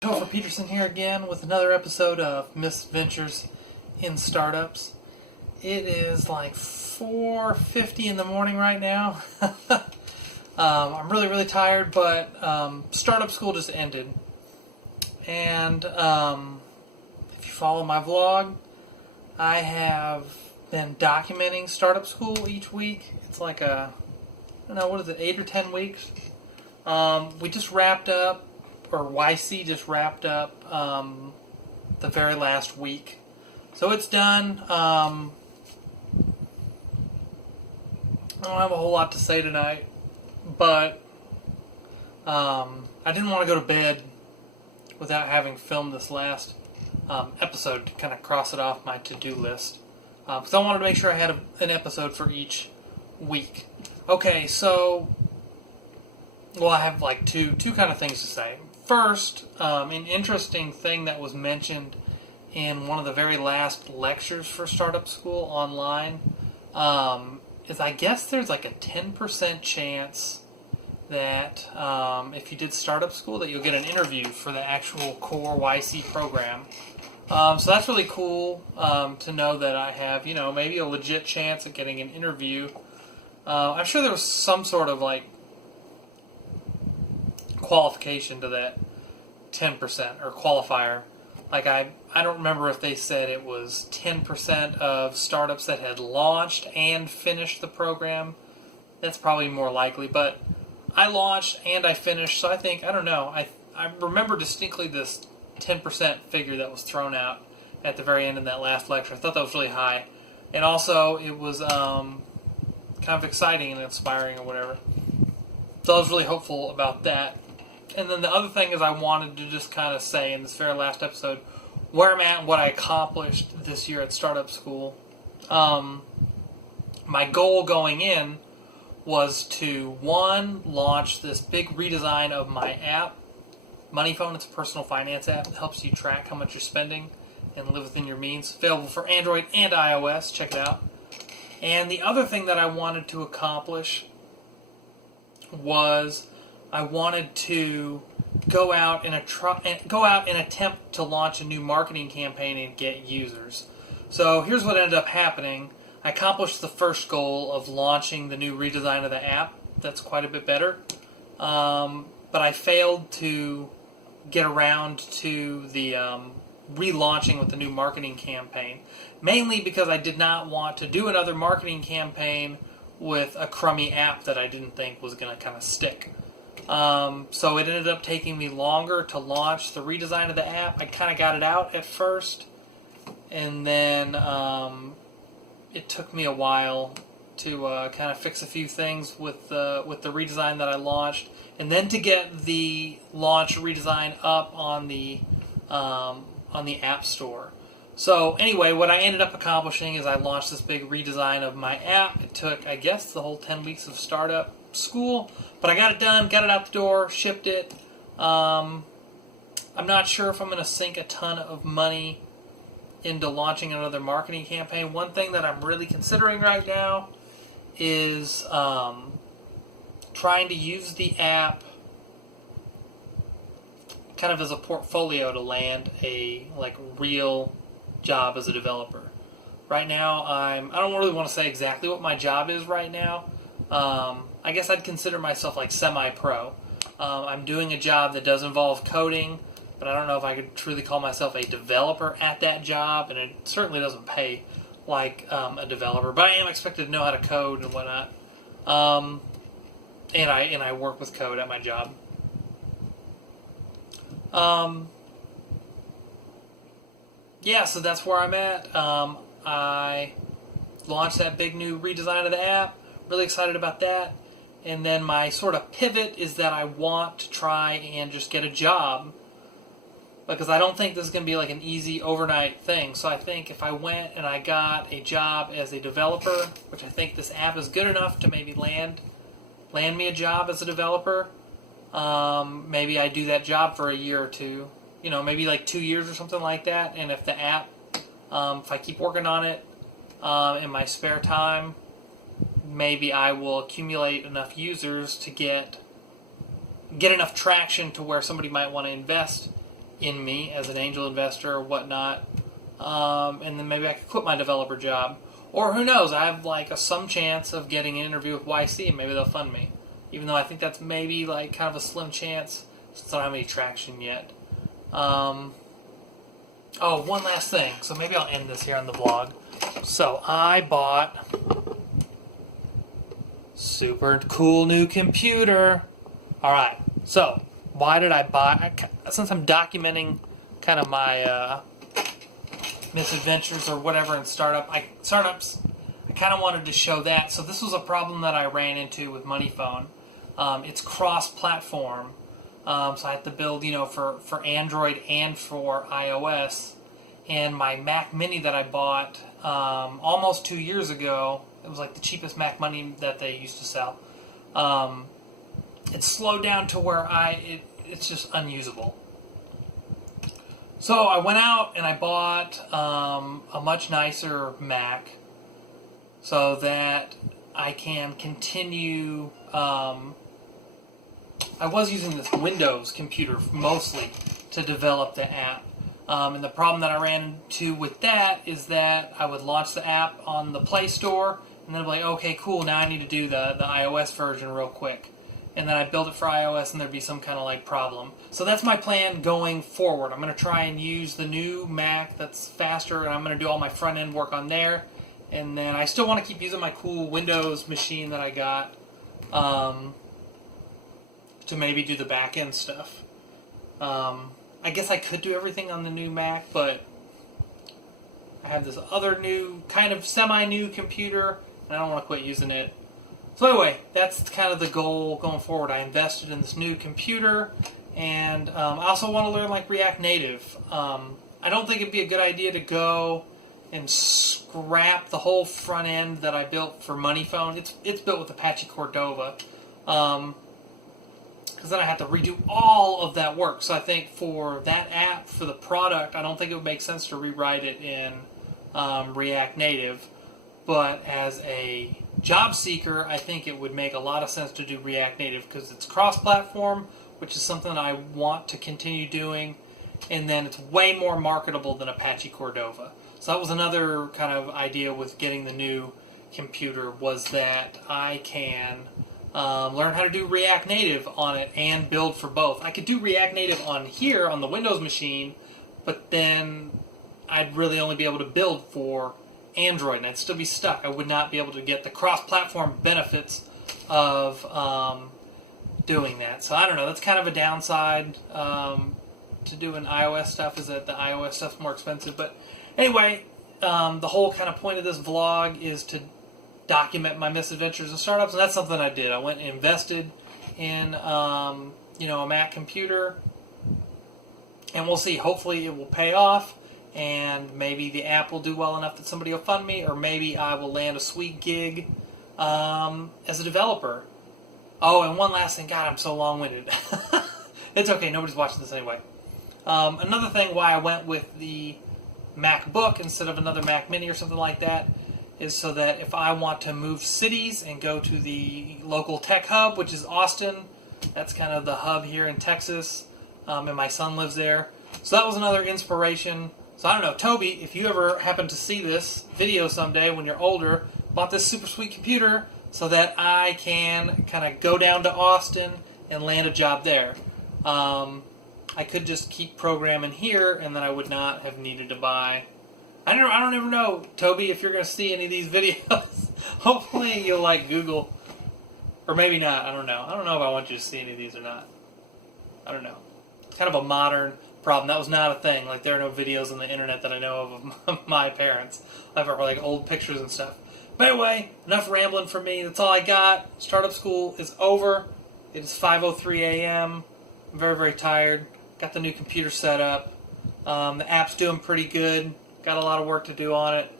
Topher Peterson here again with another episode of Misadventures in Startups. It is like 4:50 in the morning right now. I'm really tired, but startup school just ended. And if you follow my vlog, I have been documenting startup school each week. It's like I don't know, what is it, 8 or 10 weeks? We just wrapped up, or YC just wrapped up the very last week. So it's done. I don't have a whole lot to say tonight, but I didn't want to go to bed without having filmed this last episode to kind of cross it off my to-do list. Because I wanted to make sure I had an episode for each week. Okay, so I have like two kind of things to say. First, an interesting thing that was mentioned in one of the very last lectures for Startup School online is I guess there's like a 10% chance that if you did Startup School that you'll get an interview for the actual core YC program. So that's really cool to know that I have, maybe a legit chance at getting an interview. I'm sure there was some sort of like qualification to that 10% or qualifier. Like I don't remember if they said it was 10% of startups that had launched and finished the program. That's probably more likely, but I launched and I finished, so I think, I don't know, I remember distinctly this 10% figure that was thrown out at the very end of that last lecture. I thought that was really high. And also, it was kind of exciting and inspiring or whatever. So I was really hopeful about that. And then the other thing is I wanted to just kind of say in this very last episode where I'm at and what I accomplished this year at Startup School. My goal going in was to, one, launch this big redesign of my app. MoneyPhone, it's a personal finance app that helps you track how much you're spending and live within your means. Available for Android and iOS. Check it out. And the other thing that I wanted to accomplish was I wanted to go out and attempt to launch a new marketing campaign and get users. So here's what ended up happening. I accomplished the first goal of launching the new redesign of the app. That's quite a bit better. But I failed to get around to the relaunching with the new marketing campaign. Mainly because I did not want to do another marketing campaign with a crummy app that I didn't think was going to kind of stick. So it ended up taking me longer to launch the redesign of the app. I kind of got it out at first, and then it took me a while to kind of fix a few things with the redesign that I launched, and then to get the launch redesign up on the App Store. So anyway, what I ended up accomplishing is I launched this big redesign of my app. It took, I guess, the whole 10 weeks of startup school, but I got it done, got it out the door, shipped it. I'm not sure if I'm going to sink a ton of money into launching another marketing campaign. One thing that I'm really considering right now is trying to use the app kind of as a portfolio to land a real job as a developer. Right now, I don't really want to say exactly what my job is right now. I guess I'd consider myself like semi-pro. I'm doing a job that does involve coding, but I don't know if I could truly call myself a developer at that job, and it certainly doesn't pay like a developer. But I am expected to know how to code and whatnot. And I work with code at my job. Yeah, so that's where I'm at. I launched that big new redesign of the app. Really excited about that. And then my sort of pivot is that I want to try and just get a job, because I don't think this is going to be like an easy overnight thing. So I think if I went and I got a job as a developer, which I think this app is good enough to maybe land me a job as a developer, maybe I do that job for a year or two, maybe like 2 years or something like that. And if the app, if I keep working on it in my spare time, maybe I will accumulate enough users to get enough traction to where somebody might want to invest in me as an angel investor or whatnot, and then maybe I could quit my developer job. Or who knows, I have like some chance of getting an interview with YC and maybe they'll fund me. Even though I think that's maybe like kind of a slim chance since I don't have any traction yet. Oh, one last thing. So maybe I'll end this here on the vlog. So I bought super cool new computer. Alright, so why did I buy? Since I'm documenting kind of my misadventures or whatever in startups, I kind of wanted to show that. So this was a problem that I ran into with MoneyPhone. It's cross-platform, so I have to build, for Android and for iOS. And my Mac Mini that I bought almost 2 years ago, it was like the cheapest Mac Mini that they used to sell. It's slowed down to where it's just unusable. So I went out and I bought a much nicer Mac so that I can continue. I was using this Windows computer mostly to develop the app. And the problem that I ran into with that is that I would launch the app on the Play Store and then I'd be like, okay, cool, now I need to do the iOS version real quick. And then I'd build it for iOS and there'd be some kind of like problem. So that's my plan going forward. I'm going to try and use the new Mac that's faster, and I'm going to do all my front end work on there. And then I still want to keep using my cool Windows machine that I got to maybe do the back end stuff. I guess I could do everything on the new Mac, but I have this other new, kind of semi-new computer, and I don't want to quit using it. So anyway, that's kind of the goal going forward. I invested in this new computer, and I also want to learn like React Native. I don't think it'd be a good idea to go and scrap the whole front end that I built for MoneyPhone. It's built with Apache Cordova, because then I have to redo all of that work. So I think for that app, for the product, I don't think it would make sense to rewrite it in React Native. But as a job seeker, I think it would make a lot of sense to do React Native because it's cross-platform, which is something I want to continue doing, and then it's way more marketable than Apache Cordova. So that was another kind of idea with getting the new computer, was that I can learn how to do React Native on it and build for both. I could do React Native on here on the Windows machine, but then I'd really only be able to build for Android, and I'd still be stuck. I would not be able to get the cross-platform benefits of doing that. So I don't know. That's kind of a downside to doing iOS stuff, is that the iOS stuff's more expensive. But anyway, the whole kind of point of this vlog is to document my misadventures in startups, and that's something I did. I went and invested in a Mac computer, and we'll see. Hopefully it will pay off. And maybe the app will do well enough that somebody will fund me, or maybe I will land a sweet gig as a developer. Oh, and one last thing. God, I'm so long-winded. It's okay. Nobody's watching this anyway. Another thing why I went with the MacBook instead of another Mac Mini or something like that is so that if I want to move cities and go to the local tech hub, which is Austin, that's kind of the hub here in Texas, and my son lives there. So that was another inspiration. So I don't know, Toby, if you ever happen to see this video someday when you're older, bought this super sweet computer so that I can kind of go down to Austin and land a job there. I could just keep programming here, and then I would not have needed to buy. I don't ever know, Toby, if you're going to see any of these videos. Hopefully you'll like Google, or maybe not. I don't know. I don't know if I want you to see any of these or not. I don't know. It's kind of a modern problem. That was not a thing. Like, there are no videos on the internet that I know of my parents. I have like old pictures and stuff. But anyway, enough rambling from me. That's all I got. Startup school is over. It is 5:03 a.m. I'm very, very tired. Got the new computer set up. The app's doing pretty good. Got a lot of work to do on it.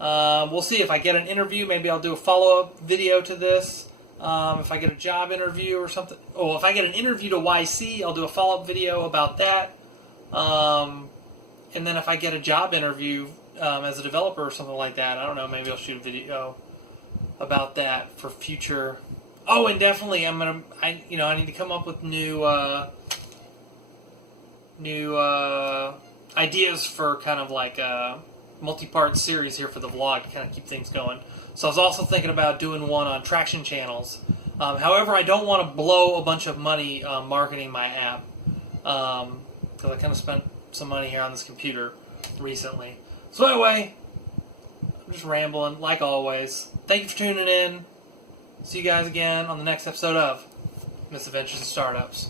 We'll see if I get an interview. Maybe I'll do a follow-up video to this. If I get a job interview or something. Oh, if I get an interview to YC, I'll do a follow-up video about that. And then if I get a job interview as a developer or something like that, I don't know, maybe I'll shoot a video about that for future. Oh, and definitely I need to come up with new ideas for kind of like a multi-part series here for the vlog to kind of keep things going. So I was also thinking about doing one on traction channels. However, I don't want to blow a bunch of money marketing my app because I kind of spent some money here on this computer recently. So anyway, I'm just rambling like always. Thank you for tuning in. See you guys again on the next episode of Misadventures in Startups.